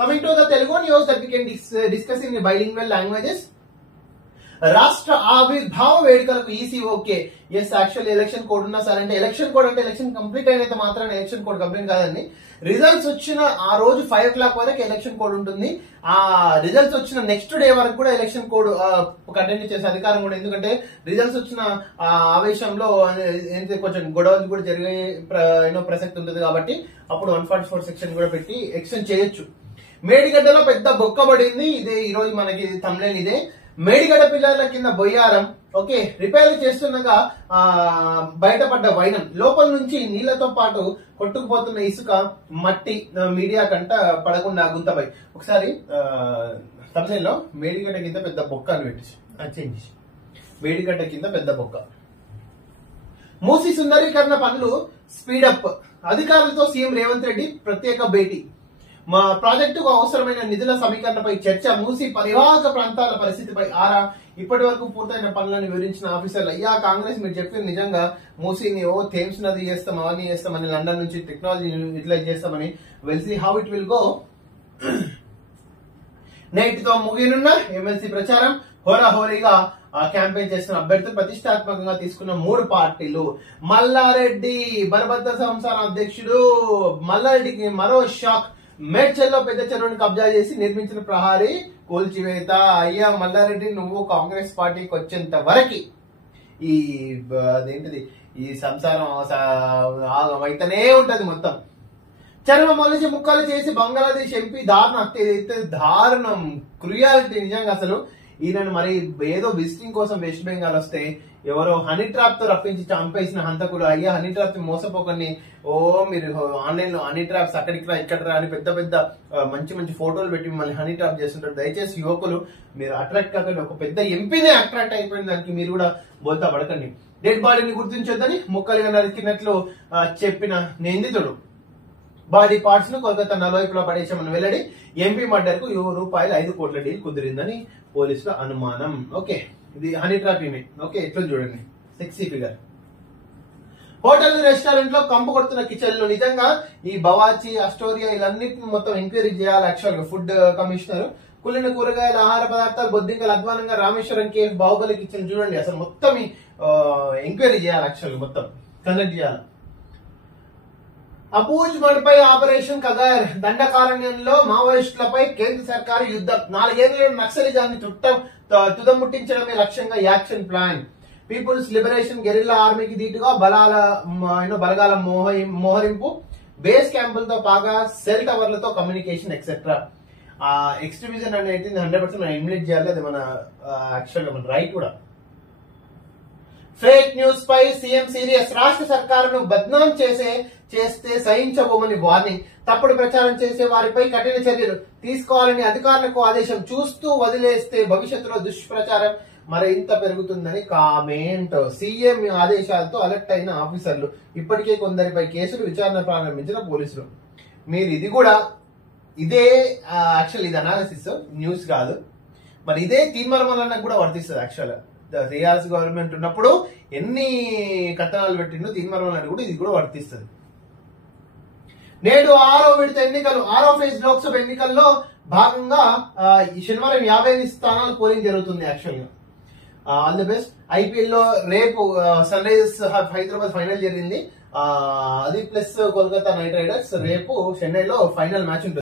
Coming to the Telugu news that we can discuss in bilingual languages. రాష్ట్ర ఆవిర్భావ వేడుకలకు EC okay. Yes, actually election code ఉన్నా sir అంటే election code అంటే election complete అయినైతే మాత్రం ఎలక్షన్ కోడ్ కంప్లీట్ కాదండి. రిజల్ట్స్ వచ్చిన ఆ రోజు 5 o'clock వరకు ఎలక్షన్ కోడ్ ఉంటుంది. ఆ రిజల్ట్స్ వచ్చిన నెక్స్ట్ డే వరకు కూడా ఎలక్షన్ కోడ్ కంటిన్యూ చేసే అధికారం కూడా, ఎందుకంటే రిజల్ట్స్ వచ్చిన ఆవేశంలో కొంచెం గొడవలు కూడా జరిగే ప్రసక్తి ఉంటుంది కాబట్టి అప్పుడు 144 సెక్షన్ కూడా పెట్టి ఎక్స్టెండ్ చేయొచ్చు. మేడిగడ్డలో పెద్ద బొక్క పడింది. ఇదే ఈ రోజు మనకి థంబ్నెయిల్ ఇదే. మేడిగడ్డ పిల్లల కింద బొయ్యారం. ఓకే, రిపేర్లు చేస్తుండగా బయటపడ్డ వైనం. లోపల నుంచి నీళ్లతో పాటు కొట్టుకుపోతున్న ఇసుక, మట్టి మీడియా కంట పడకుండా గుంతపై. ఒకసారి థంబ్నెయిల్ లో మేడిగడ్డ కింద పెద్ద బొక్క అని పెట్టేసి చేంజ్. మేడిగడ్డ కింద పెద్ద బొక్క. మూసి సుందరీకరణ పనులు స్పీడప్. అధికారులతో సీఎం రేవంత్ రెడ్డి ప్రత్యేక భేటీ. మా ప్రాజెక్టుకు అవసరమైన నిధుల సమీకరణపై చర్చ. మూసి పరివాహక ప్రాంతాల పరిస్థితిపై ఆరా. ఇప్పటి వరకు పూర్తయిన పనులను వివరించిన ఆఫీసర్లు, అయ్యా కాంగ్రెస్ మీరు చెప్పింది నిజంగా మూసీని థేమ్స్ నది చేస్తాం, అవన్నీ చేస్తామని, లండన్ నుంచి టెక్నాలజీ యూటిలైజ్ చేస్తామని, well see how it will go. నేటితో ముగినున్న ఎమ్మెల్సీ ప్రచారం. హోరాహోరీగా క్యాంపెయిన్ చేస్తున్న అభ్యర్థులు ప్రతిష్టాత్మకంగా తీసుకున్న 3 పార్టీలు. మల్లారెడ్డి బరబద్ద సంస్థాన అధ్యక్షుడు మల్లారెడ్డికి మరో షాక్. మేడ్చల్లో పెద్ద చెరువును కబ్జా చేసి నిర్మించిన ప్రహారీ కూల్చివేత. అయ్యా మల్లారెడ్డి, నువ్వు కాంగ్రెస్ పార్టీకి వచ్చేంత వరకు ఈ అదేంటిది ఈ సంసారం అయితేనే ఉంటది మొత్తం. చర్మ మొలిచి ముక్కలు చేసి బంగ్లాదేశ్ ఎంపీ దారుణ హత్య. దారుణం, క్రుయాలిటీ నిజంగా. అసలు ఈయనను మరి ఏదో విజిటింగ్ కోసం వెస్ట్ బెంగాల్ వస్తే ఎవరో హనీ ట్రాప్ తో రప్పించి చంపేసిన హంతకుడు. అయ్యా హనీ ట్రాప్ మోసపోకండి, మీరు ఆన్లైన్ లో హనీ ట్రాప్స్ అక్కడికి రా ఇక్కడ రా అని పెద్ద పెద్ద మంచి మంచి ఫోటోలు పెట్టి మళ్ళీ హనీ ట్రాప్ చేస్తుంటారు. దయచేసి యువకులు మీరు అట్రాక్ట్ కాకండి. ఒక పెద్ద ఎంపీనే అట్రాక్ట్ అయిపోయిన దానికి మీరు కూడా బోల్తా పడకండి. డెడ్ బాడీని గుర్తించొద్దని ముక్కలుగా నరికినట్లు చెప్పిన నిందితుడు. బాడీ పార్ట్స్ ను కోల్కతా నలువైపులో పడేశామని వెల్లడి. ఎంపీ మర్డర్ కు రూపాయలు 5 కోట్ల డీల్ కుదిరిందని పోలీసుల అనుమానం. ఓకే, ఇది హనీ ట్రాప్ ఇమేజ్. ఓకే, ఎట్లా చూడండి, సెక్సీ ఫిగర్. హోటల్ రెస్టారెంట్ లో కంపు కొడుతున్న కిచెన్లు. నిజంగా ఈ బవాచి, అస్టోరియా ఇవన్నిటిని మొత్తం ఎంక్వైరీ చేయాలి. యాక్చువల్ గా ఫుడ్ కమిషనర్. కుళ్ళిన కూరగాయల, ఆహార పదార్థాలు, బొద్దింకలు అధ్వానంగా రామేశ్వరం కేఫ్, బాహుబలి కిచెన్ చూడండి. అసలు మొత్తం ఎంక్వైరీ చేయాలి, యాక్చువల్ గా మొత్తం కండక్ట్ చేయాలి. అబూజ్ మడ్పై ఆపరేషన్ కగార్. దండకారణ్యంలో మావోయిస్టులపై కేంద్ర సర్కారు యుద్ధం. 4 ఏళ్లలో నక్సలిజాన్ని తుదముట్టించడమే లక్ష్యంగా action plan. People's liberation guerrilla ఆర్మీకి దీటుగా బలగాల మోహరింపు. బేస్ క్యాంపులతో పాగా సెల్ టవర్లతో కమ్యూనికేషన్ ఎక్సెట్రా. ఎక్స్ట్రీమిజం అనేది 100% మనం ఇమ్యూనిట్ చేయాలి. అది మన యాక్చువల్ గా మన రైట్ కూడా. ఫేక్ న్యూస్ పై సీఎం సీరియస్. రాష్ట్ర సర్కారును బద్నాం చేస్తే సహించబోమని వార్నింగ్. తప్పుడు ప్రచారం చేసే వారిపై కఠిన చర్యలు తీసుకోవాలని అధికారులకు ఆదేశం. చూస్తూ వదిలేస్తే భవిష్యత్తులో దుష్ప్రచారం మరింత పెరుగుతుందని కామెంట్. సీఎం ఆదేశాలతో అలర్ట్ అయిన ఆఫీసర్లు. ఇప్పటికే కొందరిపై కేసులు, విచారణ ప్రారంభించిన పోలీసులు. మీరు ఇది కూడా ఇదే యాక్చువల్ ఇది అనాలిసిస్, న్యూస్ కాదు. మరి ఇదే తీర్మానం కూడా వర్తిస్తుంది. యాక్చువల్ రియాజ్ గవర్నమెంట్ ఉన్నప్పుడు ఎన్ని కథనాలు పెట్టిండో తీర్మానం కూడా ఇది కూడా వర్తిస్తుంది. నేడు 6వ విడత ఎన్నికలు. 6వ ఫేజ్ లోక్సభ ఎన్నికల్లో భాగంగా ఈ శనివారం 58 స్థానాలు పోలింగ్ జరుగుతుంది. యాక్చువల్ గా ఆల్ ది బెస్ట్. ఐపీఎల్ లో రేపు సన్ రైజర్స్ హైదరాబాద్ ఫైనల్ జరిగింది. అది ప్లస్ కోల్కతా నైట్ రైడర్స్ రేపు చెన్నైలో ఫైనల్ మ్యాచ్ ఉంటుంది.